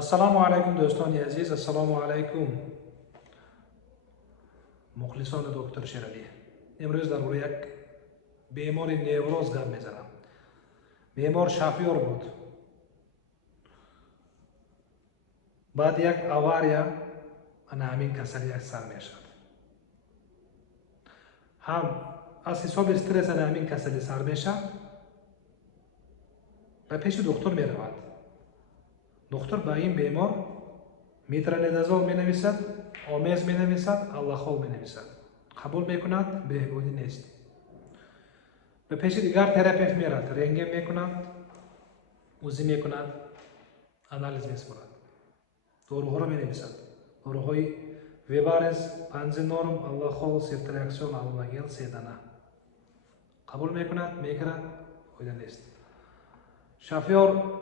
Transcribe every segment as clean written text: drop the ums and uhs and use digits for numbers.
assalomu alaykum do'stoni aziz, assalomu alaykum muxlisoni doktor Sherali. Imroz dar یک بیماری نیوروز گپ میزنم. بیمار شافیور بود. بعد یک آواریا انا همین کسری سر میشد. هم از حساب استرس انا همین کسری سر میشد. و پیش دکتر میرود. دکتر با این بیمار میترونیدازول مینویسد، آمیز مینویسد، آلاخول مینویسد. قبول میکند، بهبودی نیست. به پیش دیگر تراپیوت میرد، رنگین میکند، اوزی میکند، آنالیز میسپارد. داروها را مینویسد. داروهای ویبارز، پنزینورم، آلاخول، سیرتریاکسیون، آلوماگیل، سیدانا. قبول میکند، میگیرد، فایده نیست. شافیور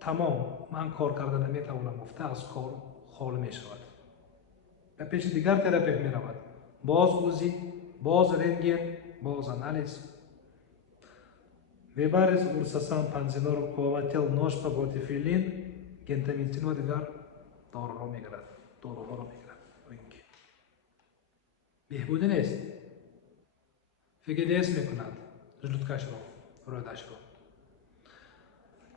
تمام من کار کردن نمیتوانم گفته از کار خالی میشود. به پیش دیگر تراپیوت میرود. باز اوزی، باز رنگین، باز آنالیز. ویبارز، اورساسان، پنزینور، کوواتیل، نوشپا، بوتیفیلین، گنتامیتین و دیگر داروها میگیرد. داروها را میگیرد. بهبودی نیست. فیگیدیس میکند. ژلودکاش را، روداش را.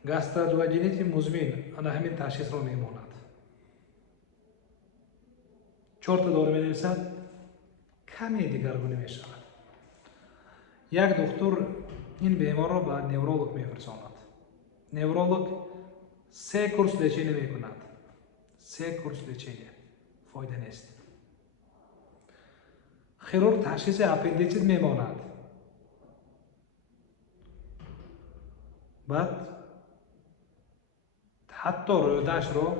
گاسترودوژینیت مزمن انا همین تشخیص را میماند. 4 تا دارو مینویسد، کمی دیگرگونی میشود. یک دکتر این بیمار را به نورولوگ میفرستاند. نورولوگ 3 کورس لچینی میکند. 3 کورس لچینی فایده نیست. خیرورگ تشخیص اپندیسیت میماند. بعد حتی روداش رو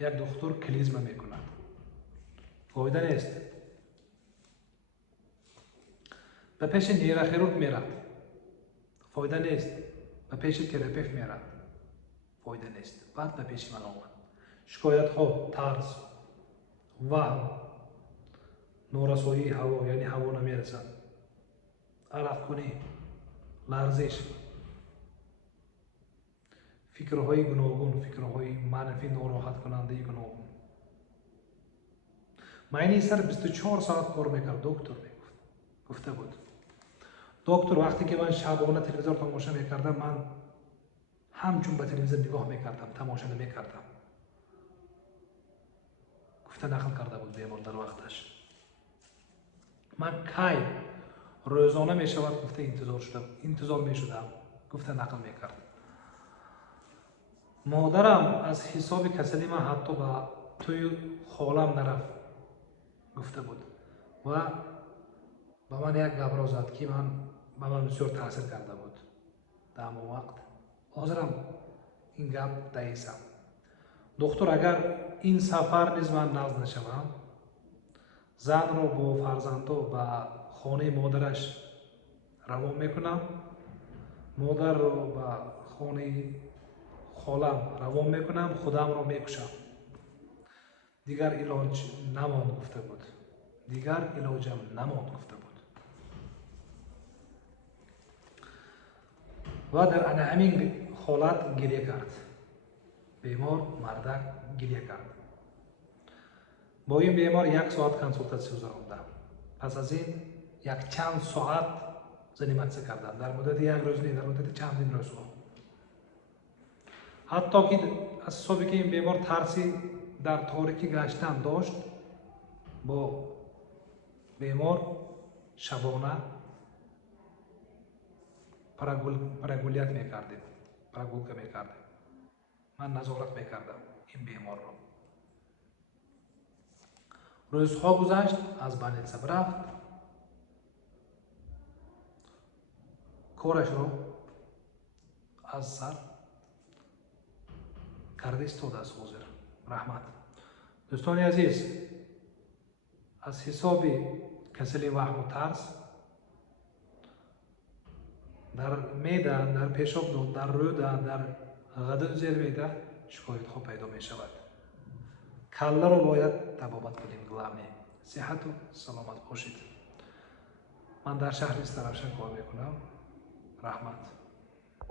یک دکتر کلیزما میکند. فایده نیست. به پیش نیروخیرورگ میرد. فایده نیست. به پیش تراپیوت میرد. فایده نیست. بعد به پیش من آمد. شکایت ها، ترس، وهم، نورسایی هوا یعنی هوا نمیرسد، عرق کنی، لرزش، فکرهای گوناگون، فکرهای منفی ناراحت کننده گوناگون. من این سر 24 ساعت کار میکرد. دکتر میگفت، گفته بود دکتر وقتی که من شبانه تلویزیون تماشا میکردم من همچون به تلویزیون نگاه میکردم، تماشا نمیکردم. گفته نقل کرده بود بیمار در وقتش. من کی روزانه میشود گفته انتظار میشدم. گفته نقل میکرد. مادرم از حساب کسلی من حتی با توی خالم نرفت. گفته بود و با من یک گپ را زد که به من بسیار تاثیر کرده بود. در همون وقت حاضرم این گپ دهیسم. دکتر اگر این سفر نیز من نزد نشوم، زن را با فرزندو به خانه مادرش روان میکنم، مادر را به خانه خالم روان میکنم، خودم را میکشم. دیگر علاج نماند گفته بود. دیگر علاجم نماند گفته بود. و در انا همین حالت گریه کرد. بیمار مردک گریه کرد. با این بیمار 1 ساعت کنسولتاسیون گذراندم. پس از این یک چند ساعت زنیمتسی کردم. در مدت 1 روز نه، در مدت چندین روز. حتی که از صبحی که این بیمار ترسی در تاریکی گشتن داشت، با بیمار شبانه پراگولیت میکردیم. پراگولکه میکردیم. من نظارت میکردم این بیمار رو. روزها گذشت، از بانیتسا رفت. کارش رو از سر کرده استاد از حاضر. رحمت. دوستان عزیز، از حساب کسلی وهم و ترس در معده، در پیشاب، در روده، در غدد زیر معده شکایت ها پیدا می شود. کله رو باید طبابت کنیم. گلابنی صحت و سلامت باشید. من در شهر استرابشن کار میکنم. رحمت.